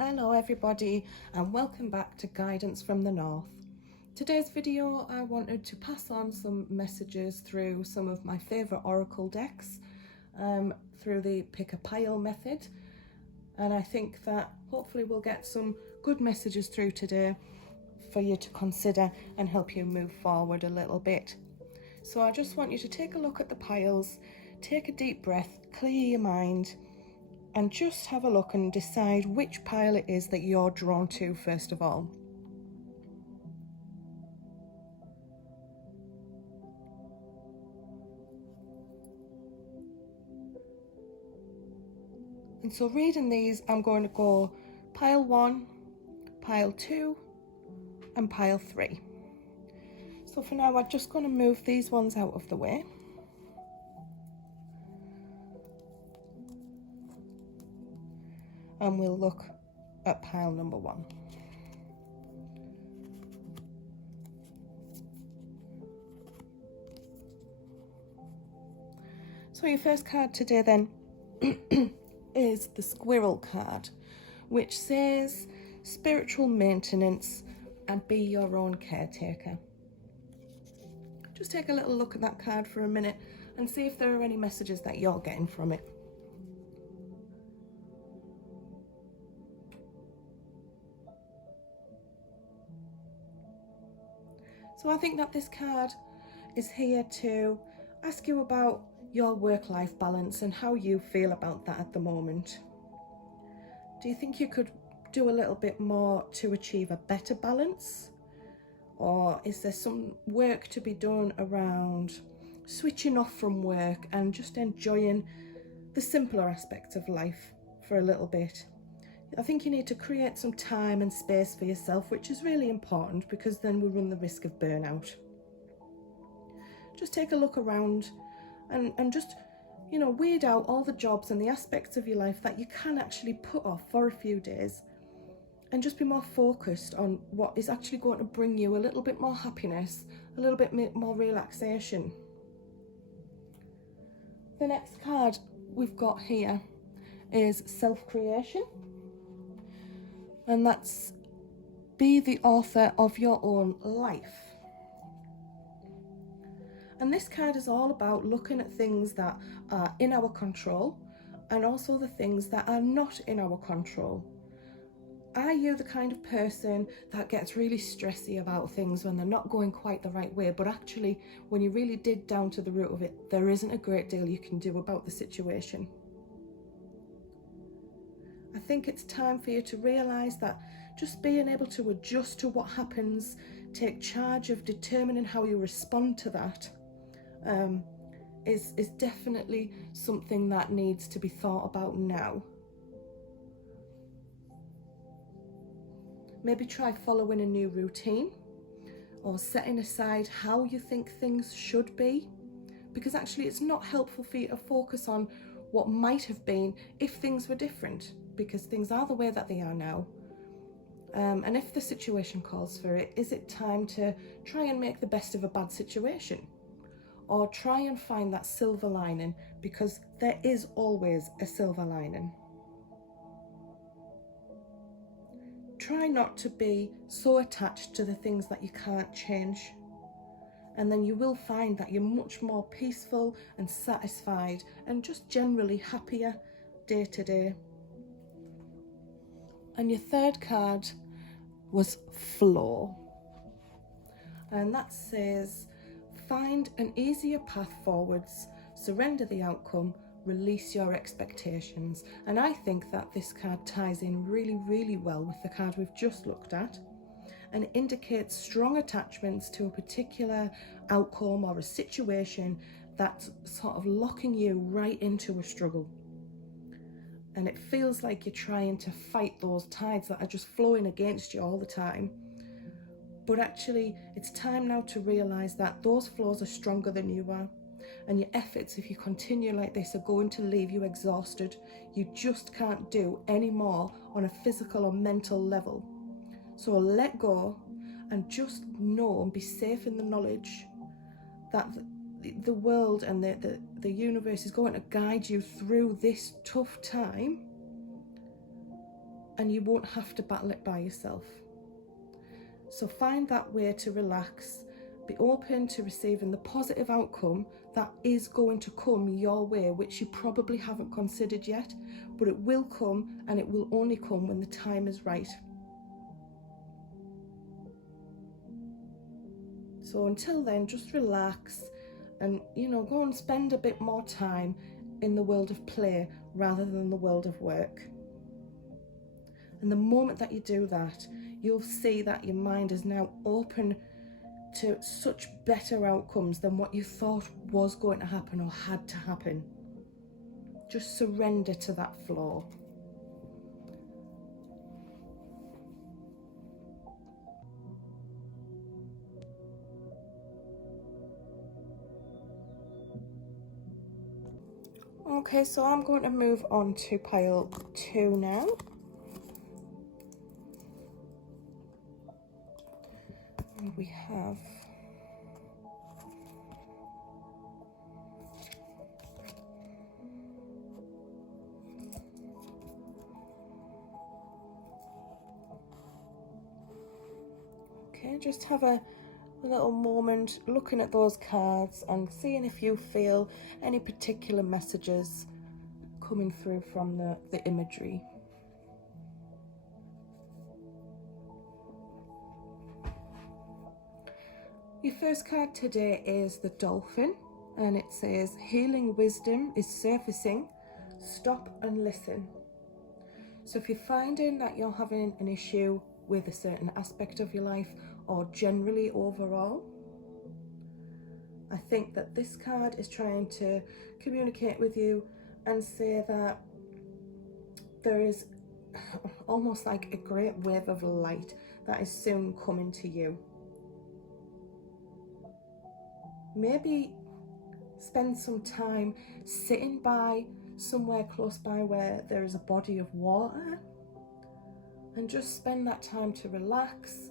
Hello everybody and welcome back to Guidance from the North. Today's video I wanted to pass on some messages through some of my favourite oracle decks through the pick a pile method, and I think that hopefully we'll get some good messages through today for you to consider and help you move forward a little bit. So I just want you to take a look at the piles, take a deep breath, clear your mind, and just have a look and decide which pile it is that you're drawn to first of all. And so reading these, I'm going to go pile 1, pile 2 and pile 3. So for now I'm just going to move these ones out of the way. And we'll look at pile number 1. So your first card today then is the Squirrel card, which says spiritual maintenance and be your own caretaker. Just take a little look at that card for a minute and see if there are any messages that you're getting from it. So I think that this card is here to ask you about your work-life balance and how you feel about that at the moment. Do you think you could do a little bit more to achieve a better balance? Or is there some work to be done around switching off from work and just enjoying the simpler aspects of life for a little bit? I think you need to create some time and space for yourself, which is really important because then we run the risk of burnout. Just take a look around and just, weed out all the jobs and the aspects of your life that you can actually put off for a few days and just be more focused on what is actually going to bring you a little bit more happiness, a little bit more relaxation. The next card we've got here is self-creation. And that's be the author of your own life. And this card is all about looking at things that are in our control and also the things that are not in our control. Are you the kind of person that gets really stressy about things when they're not going quite the right way, but actually when you really dig down to the root of it, there isn't a great deal you can do about the situation? I think it's time for you to realise that just being able to adjust to what happens, take charge of determining how you respond to that, is definitely something that needs to be thought about now. Maybe try following a new routine or setting aside how you think things should be, because actually it's not helpful for you to focus on what might have been if things were different, because things are the way that they are now. And if the situation calls for it, is it time to try and make the best of a bad situation? Or try and find that silver lining, because there is always a silver lining. Try not to be so attached to the things that you can't change. And then you will find that you're much more peaceful and satisfied and just generally happier day to day. And your third card was flow. And that says, find an easier path forwards, surrender the outcome, release your expectations. And I think that this card ties in really, really well with the card we've just looked at and indicates strong attachments to a particular outcome or a situation that's sort of locking you right into a struggle. And it feels like you're trying to fight those tides that are just flowing against you all the time. But actually, it's time now to realise that those flows are stronger than you are. And your efforts, if you continue like this, are going to leave you exhausted. You just can't do any more on a physical or mental level. So let go and just know and be safe in the knowledge that the world and the universe is going to guide you through this tough time, and you won't have to battle it by yourself. So find that way to relax, be open to receiving the positive outcome that is going to come your way, which you probably haven't considered yet, but it will come, and it will only come when the time is right. So until then, just relax and, go and spend a bit more time in the world of play rather than the world of work. And the moment that you do that, you'll see that your mind is now open to such better outcomes than what you thought was going to happen or had to happen. Just surrender to that flow. Okay, so I'm going to move on to pile 2 now. And we have just have a little moment looking at those cards and seeing if you feel any particular messages coming through from the imagery. Your first card today is the Dolphin, and it says, healing wisdom is surfacing, stop and listen. So if you're finding that you're having an issue with a certain aspect of your life or generally overall, I think that this card is trying to communicate with you and say that there is almost like a great wave of light that is soon coming to you. Maybe spend some time sitting by somewhere close by where there is a body of water, and just spend that time to relax,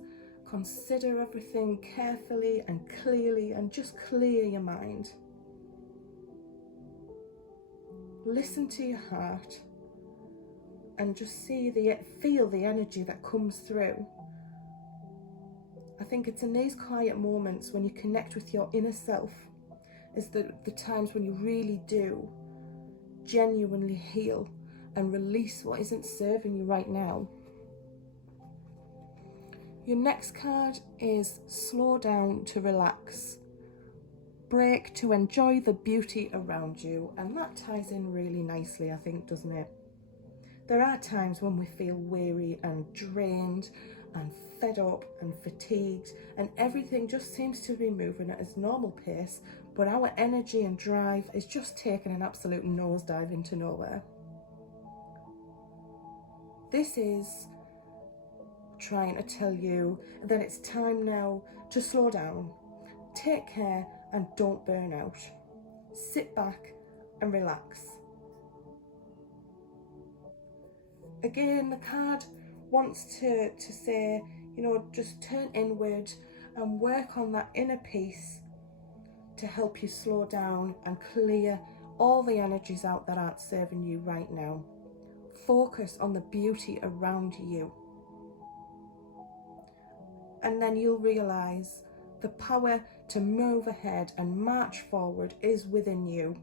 consider everything carefully and clearly, and just clear your mind. Listen to your heart and just feel the energy that comes through. I think it's in these quiet moments when you connect with your inner self is the times when you really do genuinely heal and release what isn't serving you right now. Your next card is slow down to relax, break to enjoy the beauty around you, and that ties in really nicely, I think, doesn't it? There are times when we feel weary and drained and fed up and fatigued, and everything just seems to be moving at its normal pace, but our energy and drive is just taking an absolute nosedive into nowhere. This is trying to tell you that it's time now to slow down, take care, and don't burn out. Sit back and relax. Again, the card wants to say, just turn inward and work on that inner peace to help you slow down and clear all the energies out that aren't serving you right now. Focus on the beauty around you. And then you'll realize the power to move ahead and march forward is within you.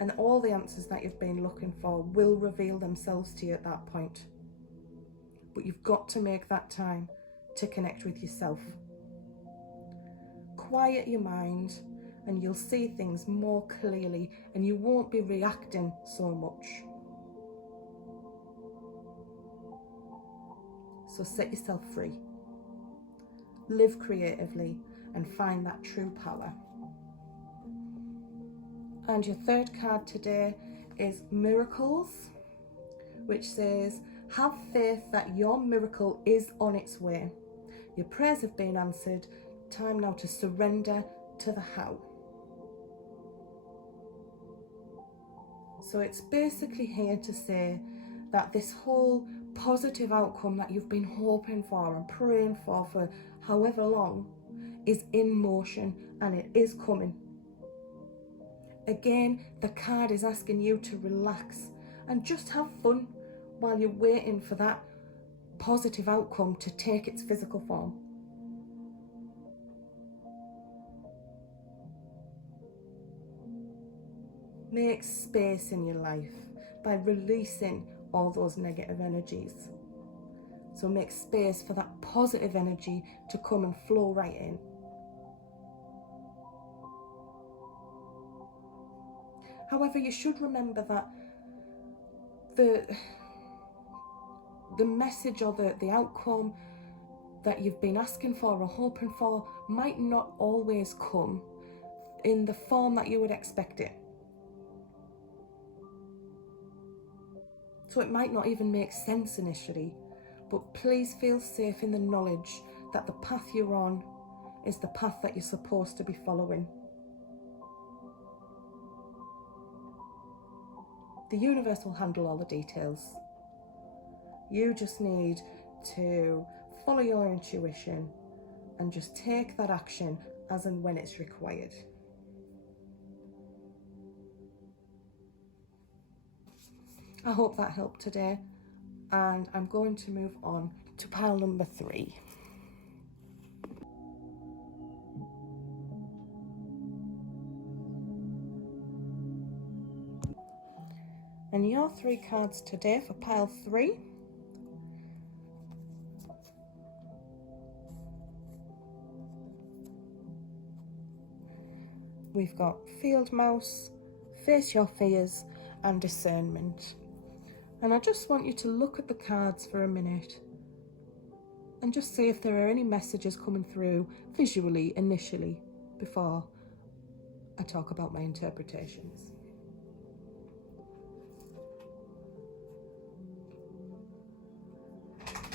And all the answers that you've been looking for will reveal themselves to you at that point. But you've got to make that time to connect with yourself. Quiet your mind and you'll see things more clearly, and you won't be reacting so much. So set yourself free. Live creatively and find that true power. And your third card today is Miracles, which says, have faith that your miracle is on its way. Your prayers have been answered. Time now to surrender to the how. So it's basically here to say that this whole positive outcome that you've been hoping for and praying for however long is in motion, and it is coming. Again, the card is asking you to relax and just have fun while you're waiting for that positive outcome to take its physical form. Make space in your life by releasing all those negative energies. So make space for that positive energy to come and flow right in. However, you should remember that the message or the outcome that you've been asking for or hoping for might not always come in the form that you would expect it. So it might not even make sense initially, but please feel safe in the knowledge that the path you're on is the path that you're supposed to be following. The universe will handle all the details. You just need to follow your intuition and just take that action as and when it's required. I hope that helped today, and I'm going to move on to pile number 3. And your 3 cards today for pile 3 we've got Field Mouse, Face Your Fears, and Discernment. And I just want you to look at the cards for a minute and just see if there are any messages coming through visually initially before I talk about my interpretations.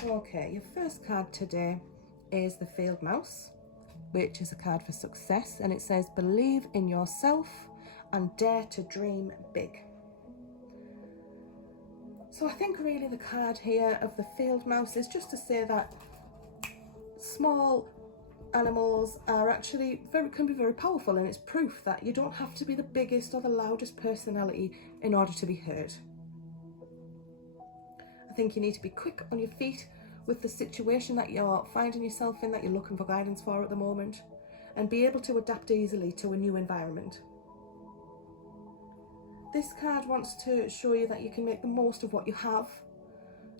Okay, your first card today is the Field Mouse, which is a card for success, and it says believe in yourself and dare to dream big. So I think really the card here of the Field Mouse is just to say that small animals are actually can be very powerful, and it's proof that you don't have to be the biggest or the loudest personality in order to be heard. I think you need to be quick on your feet with the situation that you're finding yourself in, that you're looking for guidance for at the moment, and be able to adapt easily to a new environment. This card wants to show you that you can make the most of what you have,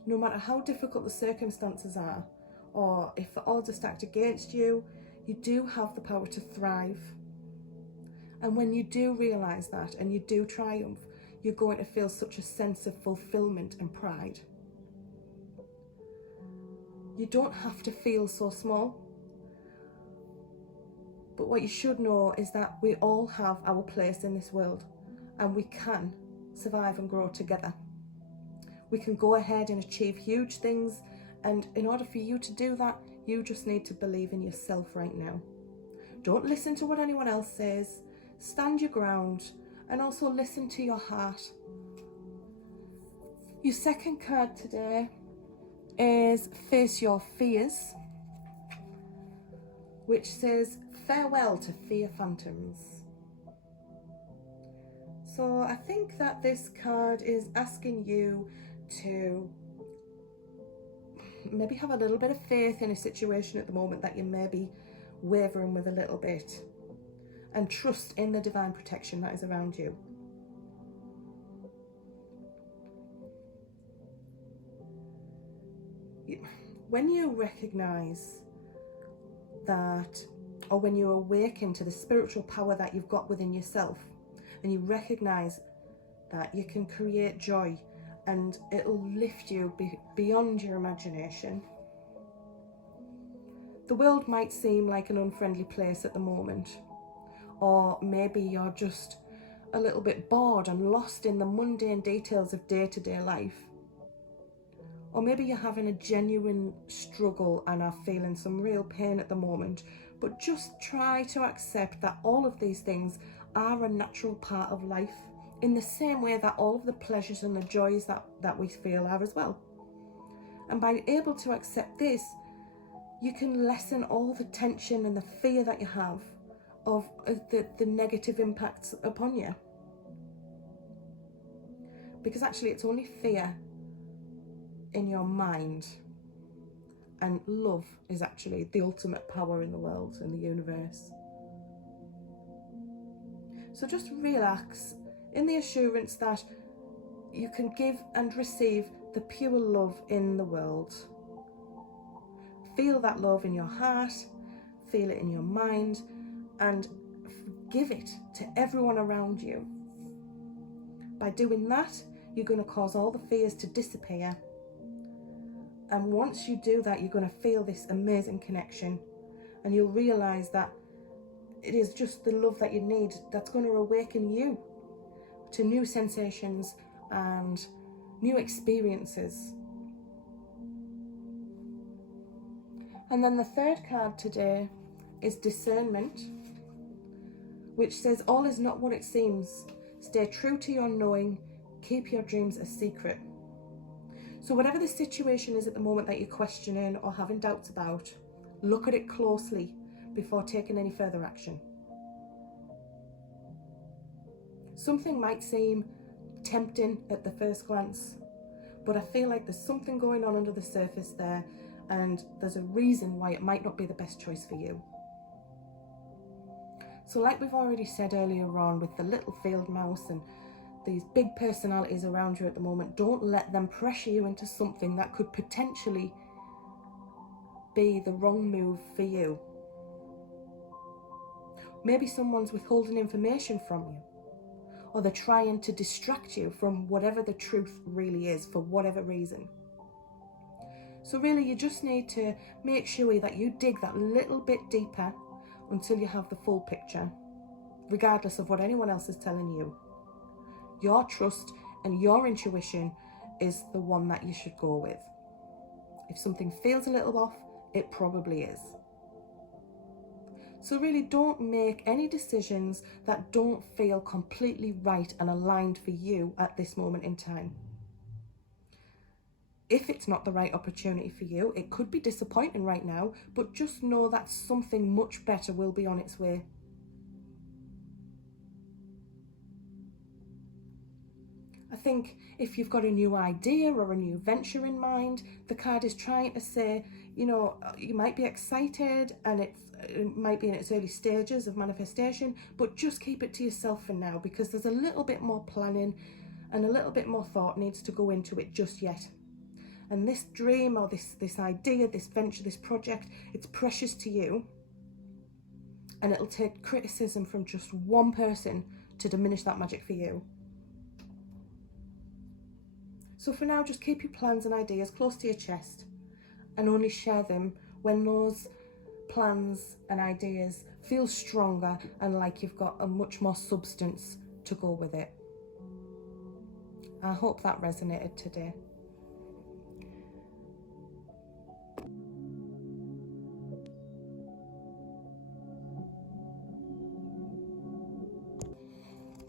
no matter how difficult the circumstances are, or if the odds are stacked against you, you do have the power to thrive. And when you do realise that and you do triumph, you're going to feel such a sense of fulfilment and pride. You don't have to feel so small, but what you should know is that we all have our place in this world, and we can survive and grow together. We can go ahead and achieve huge things, and in order for you to do that, you just need to believe in yourself right now. Don't listen to what anyone else says. Stand your ground, and also listen to your heart. Your second card today is Face Your Fears, which says farewell to fear phantoms. So I think that this card is asking you to maybe have a little bit of faith in a situation at the moment that you may be wavering with a little bit, and trust in the divine protection that is around you. When you recognize that, or when you awaken to the spiritual power that you've got within yourself, and you recognize that you can create joy and it'll lift you beyond your imagination. The world might seem like an unfriendly place at the moment, or maybe you're just a little bit bored and lost in the mundane details of day-to-day life. Or maybe you're having a genuine struggle and are feeling some real pain at the moment, but just try to accept that all of these things are a natural part of life, in the same way that all of the pleasures and the joys that we feel are as well. And by able to accept this, you can lessen all the tension and the fear that you have of the negative impacts upon you. Because actually it's only fear in your mind. And love is actually the ultimate power in the world, in the universe. So just relax in the assurance that you can give and receive the pure love in the world. Feel that love in your heart, feel it in your mind, and give it to everyone around you. By doing that, you're going to cause all the fears to disappear. And once you do that, you're going to feel this amazing connection, and you'll realise that it is just the love that you need that's going to awaken you to new sensations and new experiences. And then the third card today is discernment, which says all is not what it seems. Stay true to your knowing. Keep your dreams a secret. So whatever the situation is at the moment that you're questioning or having doubts about, look at it closely before taking any further action. Something might seem tempting at the first glance, but I feel like there's something going on under the surface there, and there's a reason why it might not be the best choice for you. So like we've already said earlier on with the little field mouse and these big personalities around you at the moment, don't let them pressure you into something that could potentially be the wrong move for you. Maybe someone's withholding information from you, or they're trying to distract you from whatever the truth really is for whatever reason. So really you just need to make sure that you dig that little bit deeper until you have the full picture, regardless of what anyone else is telling you. Your trust and your intuition is the one that you should go with. If something feels a little off, it probably is. So really don't make any decisions that don't feel completely right and aligned for you at this moment in time. If it's not the right opportunity for you, it could be disappointing right now, but just know that something much better will be on its way. I think if you've got a new idea or a new venture in mind, the card is trying to say, you know, you might be excited and it might be in its early stages of manifestation, but just keep it to yourself for now, because there's a little bit more planning and a little bit more thought needs to go into it just yet. And this dream or this idea, this venture, this project, it's precious to you, and it'll take criticism from just one person to diminish that magic for you. So for now, just keep your plans and ideas close to your chest and only share them when those plans and ideas feel stronger and like you've got a much more substance to go with it. I hope that resonated today.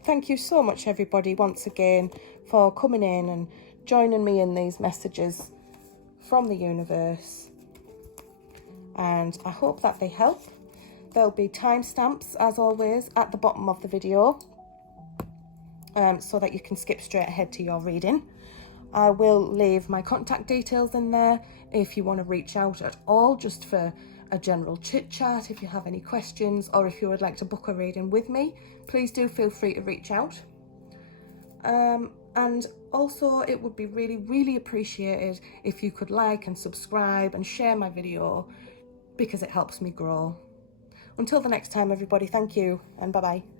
Thank you so much, everybody, once again, for coming in and joining me in these messages from the universe. And I hope that they help. There'll be timestamps, as always, at the bottom of the video, so that you can skip straight ahead to your reading. I will leave my contact details in there if you want to reach out at all, just for a general chit chat. If you have any questions, or if you would like to book a reading with me, please do feel free to reach out. And also it would be really, really appreciated if you could like and subscribe and share my video, because it helps me grow. Until the next time, everybody, thank you and bye bye.